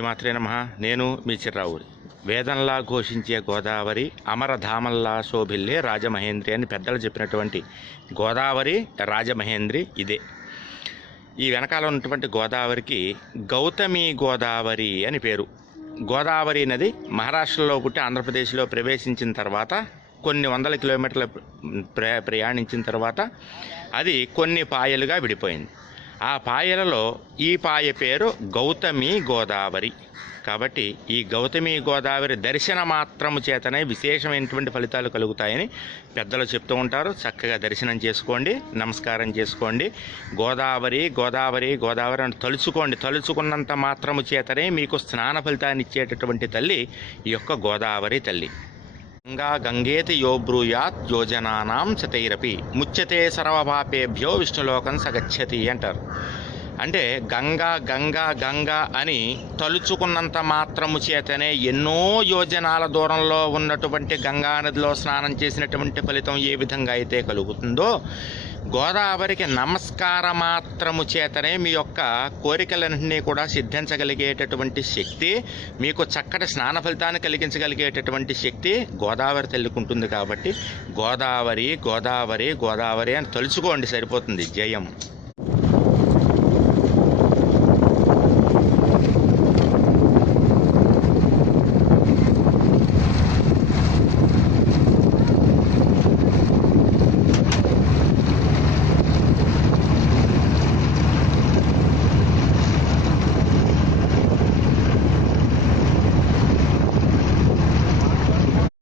శ్రీమాత్రే నమ. నేను మీ చిర్రావురి. వేదంలా ఘోషించే గోదావరి అమరధామల్లా శోభిల్లే రాజమహేంద్రి అని పెద్దలు చెప్పినటువంటి గోదావరి రాజమహేంద్రి ఇదే. ఈ వెనకాల ఉన్నటువంటి గోదావరికి గౌతమి గోదావరి అని పేరు. గోదావరి నది మహారాష్ట్రలో పుట్టి ఆంధ్రప్రదేశ్లో ప్రవేశించిన తర్వాత కొన్ని వందల కిలోమీటర్ల ప్ర ప్రయాణించిన తర్వాత అది కొన్ని పాయలుగా విడిపోయింది. ఆ పాయలలో ఈ పాయ పేరు గౌతమి గోదావరి. కాబట్టి ఈ గౌతమి గోదావరి దర్శన మాత్రము చేతనే విశేషమైనటువంటి ఫలితాలు కలుగుతాయని పెద్దలు చెప్తూ ఉంటారు. చక్కగా దర్శనం చేసుకోండి నమస్కారం చేసుకోండి. గోదావరి గోదావరి గోదావరి అని తలుచుకోండి. తలుచుకున్నంత మాత్రము చేతనే మీకు స్నాన ఫలితాన్ని ఇచ్చేటటువంటి తల్లి ఈ యొక్క గోదావరి తల్లి. గంగా గంగేతి యో బ్రూయాత్ యోజనానాం చతైరపి ముచ్యతే సర్వపాపేభ్యో విష్ణులోకం సగచ్చతి అంటారు అంటే గంగా గంగా గంగా అని తలుచుకున్నంత మాత్రము చేతనే ఎన్నో యోజనాల దూరంలో ఉన్నటువంటి గంగా నదిలో స్నానం చేసినటువంటి ఫలితం ఏ విధంగా అయితే కలుగుతుందో గోదావరికి నమస్కార మాత్రము చేతనే మీ యొక్క కోరికలన్నింటినీ కూడా సిద్ధించగలిగేటటువంటి శక్తి మీకు చక్కటి స్నాన ఫలితాన్ని కలిగించగలిగేటటువంటి శక్తి గోదావరి తల్లికుంటుంది కాబట్టి గోదావరి గోదావరి గోదావరి అని తలుచుకోండి సరిపోతుంది. జయం